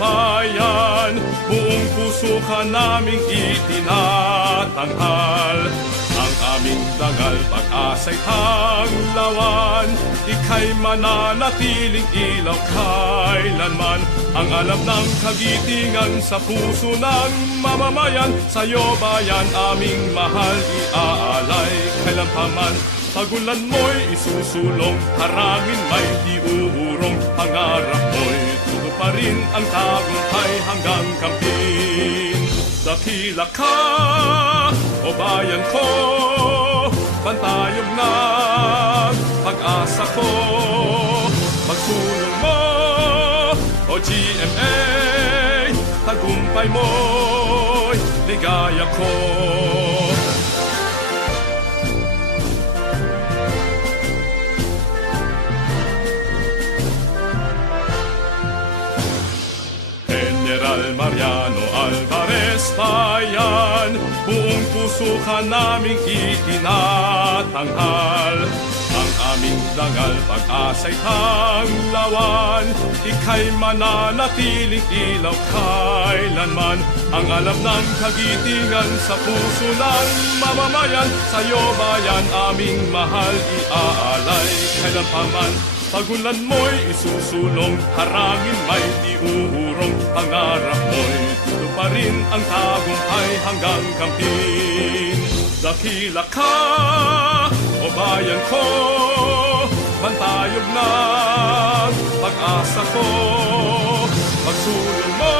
bayan, buong puso ka naming itinatanghal. Ang aming dangal, pag-asa'y tanglawan, ika'y mananatiling ilaw kailanman. Ang alam ng kagitingan sa puso ng mamamayan, sa'yo bayan aming mahal iaalay kailan pa man. Pagulan mo'y isusulong, harangin may diurong, pangarap mo'y tutuparin ang tagumpay hanggang kampin. Dakila ka, o bayan ko, pantayog ng pag-asa ko. Pagsulong mo, o GMA, tagumpay mo'y ligaya ko. General Mariano Alvarez bayan, buong puso ka naming itinatanghal. Ang aming dangal, pag-asa'y tanglawan, ika'y mananatiling ilaw kailanman. Ang alam ng kagitingan sa puso ng mamamayan, sa'yo bayan aming mahal iaalay kailan pa man. Pagulan mo'y isusulong, harangin may diurong, pangarap mo'y tutuparin ang tagumpay hanggang kampin. Dakila ka, o bayan ko, pantayog ng pag-asa ko. Pagsulong mo,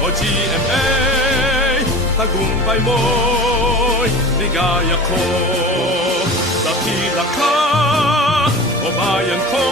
o GMA, tagumpay mo'y ligaya ko. Dakila ka, o bayan ko,